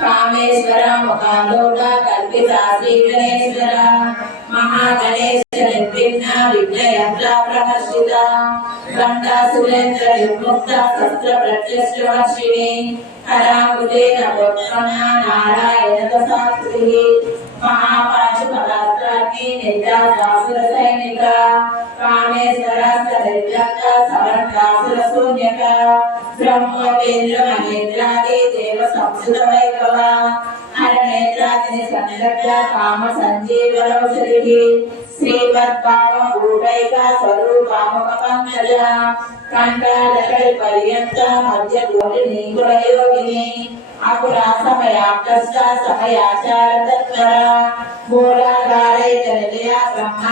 कामेश्वर मुखालोक कल्पिता श्री गणेश्वर महागणेश निर्विघ्न विघ्नयंत्र प्रहर्षिता गंगा सुरेंद्र युक्मुक्त शस्त्र प्रत्यक्ष वर्षिणी कराकुटे नवोत्पन्ना नारायण दशास्त्री महापाशुपदास्त्राग्नि निद्रासुर सैनिका कामेश्वर सरिव्यक्त समर्थासुर शून्यक ब्रह्मोपेन्द्र महेन्द्रादि देव संस्कृत वैभव हरनेत्राग्नि संलग्न काम संजीवनौषधि श्रीमद्भाव भूतैक स्वरूपामुपपङ्कज कंठालकड़ि पर्यंत मध्य गोलिनी कुलयोगिनी अपुरा समयाप्तश्च समयाचार तत्परा मूलाधारैक निलया ब्रह्म